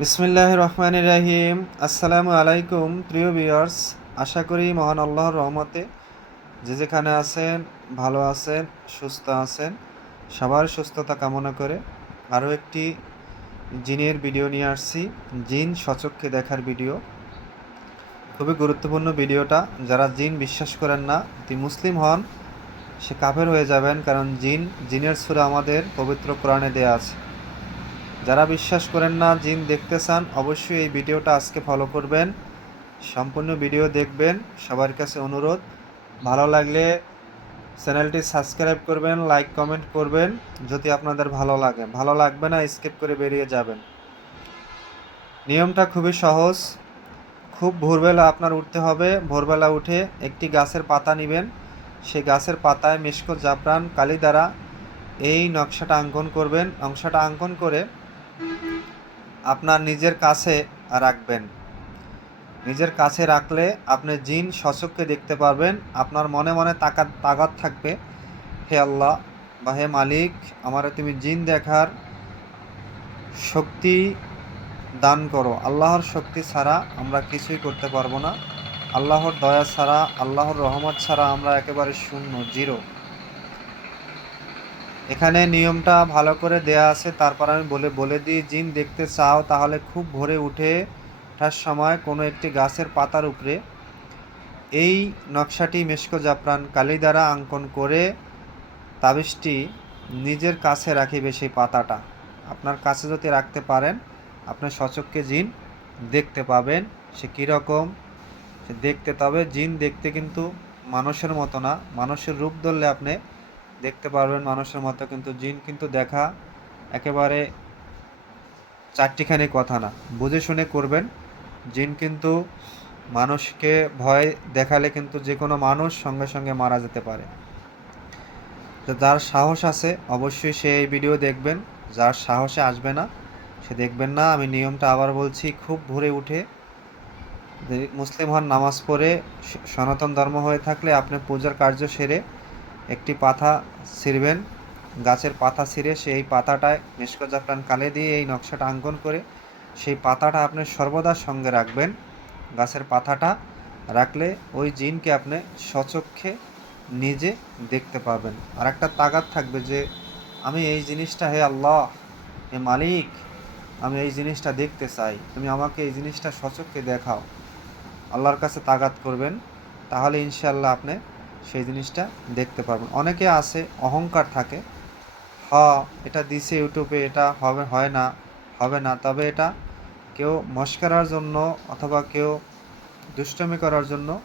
বিসমিল্লাহ রহমান রাহিম। আসসালামু আলাইকুম, প্রিয় বিয়ার্স আশা করি মহান আল্লাহর রহমতে যে যেখানে আছেন, ভালো আছেন, সুস্থ আছেন, সবার সুস্থতা কামনা করে আরও একটি জিনের ভিডিও নিয়ে আসছি। জিন সচক্ষে দেখার ভিডিও। খুবই গুরুত্বপূর্ণ ভিডিওটা। যারা জিন বিশ্বাস করেন না তিনি মুসলিম হন, সে কাফের হয়ে যাবেন, কারণ জিন, জিনের সুরে আমাদের পবিত্র কোরআনে দেয়া আছে। যারা বিশ্বাস করেন না, জিন দেখতে চান, অবশ্যই এই ভিডিওটা আজকে ফলো করবেন। সম্পূর্ণ ভিডিও দেখবেন, সবার কাছে অনুরোধ। ভালো লাগলে চ্যানেলটি সাবস্ক্রাইব করবেন লাইক কমেন্ট করবেন, যদি আপনাদের ভালো লাগে। ভালো লাগবে না স্কিপ করে বেরিয়ে যাবেন। নিয়মটা খুবই সহজ। খুব ভোরবেলা আপনার উঠতে হবে। ভোরবেলা উঠে একটি গাছের পাতা নেবেন। সেই গাছের পাতায় মেশকো জাফরান, কালিদারা, এই নকশাটা অঙ্কন করবেন। নকশাটা অঙ্কন করে আপনার নিজের কাছে রাখবেন। নিজের কাছে রাখলে আপনি জিন সচককে দেখতে পারবেন। আপনার মনে মনে তাকাত, তাগাত থাকবে। হে আল্লাহ বা হে মালিক, আমারে তুমি জিন দেখার শক্তি দান করো। আল্লাহর শক্তি ছাড়া আমরা কিছুই করতে পারব না। আল্লাহর দয়া ছাড়া, আল্লাহর রহমত ছাড়া আমরা একেবারে শূন্য, জিরো। এখানে নিয়মটা ভালো করে দেয়া আছে। তারপর আমি বলে বলে দিই, জিন দেখতে চাও তাহলে খুব ভোরে উঠে ওঠার সময় কোনো একটি গাছের পাতার উপরে এই নকশাটি মেশকো জাফরান কালি দ্বারা অঙ্কন করে তাবিজটি নিজের কাছে রাখিবে সেই পাতাটা। আপনার কাছে যদি রাখতে পারেন আপনার সচককে জিন দেখতে পাবেন। সে কীরকম সে দেখতে, তবে জিন দেখতে কিন্তু মানুষের মতো না। মানুষের রূপ ধরলে আপনি দেখতে পারবেন মানুষের মতো কিন্তু জিন কিন্তু দেখা একেবারে চারটিখানি কথা না। বুঝে শুনে করবেন, জিন কিন্তু মানুষকে ভয় দেখালে কিন্তু যে কোনো মানুষ সঙ্গে সঙ্গে মারা যেতে পারে। তো যার সাহস আছে, অবশ্যই সে এই ভিডিও দেখবেন। যার সাহসে আসবে না, সে দেখবেন না। আমি নিয়মটা আবার বলছি, খুব ভোরে উঠে মুসলিম হন নামাজ পড়ে সনাতন ধর্ম হয়ে থাকলে আপনি পূজার কার্য সেরে একটি পাতা ছিঁড়বেন, গাছের পাতা ছিঁড়ে সেই পাতাটায় মেশকো জাফরান কালে দিয়ে এই নকশাটা অঙ্কন করে সেই পাতাটা আপনি সর্বদা সঙ্গে রাখবেন। গাছের পাতাটা রাখলে ওই জিনকে আপনি সচক্ষে নিজে দেখতে পাবেন। আর একটা তাগাদ থাকবে যে, আমি এই জিনিসটা, হে আল্লাহ, হে মালিক, আমি এই জিনিসটা দেখতে চাই। তুমি আমাকে এই জিনিসটা সচক্ষে দেখাও। আল্লাহর কাছে তাগাদ করবেন। তাহলে ইনশাল্লাহ আপনি সেই জিনিসটা দেখতে পারবেন। অনেকে আছে, অহংকার থাকে। হ, এটা দিছে ইউটিউবে, এটা হবে, হয় না, হবে না। তবে এটা কেউ মস্করার জন্য অথবা কেউ দুষ্টমি করার জন্য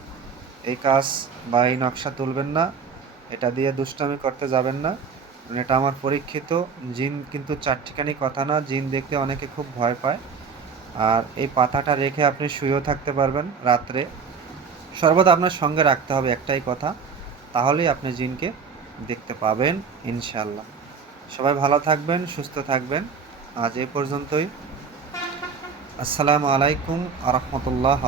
এই কাজ বা এই নকশা তুলবেন না। এটা দিয়ে দুষ্টমি করতে যাবেন না। এটা আমার পরীক্ষিত জিন, কিন্তু চারটিখানি কথা না, জিন দেখতে অনেকে খুব ভয় পায়। আর এই পাতাটা রেখে আপনি শুয়েও থাকতে পারবেন রাত্রে। সর্বদা আপনার সঙ্গে রাখতে হবে একটাই কথা। তাহলেই আপনি জিনকে দেখতে পাবেন ইনশাল্লাহ সবাই ভালো থাকবেন, সুস্থ থাকবেন। আজ এ পর্যন্তই। আসসালামু আলাইকুম আ রহমতুল্লাহ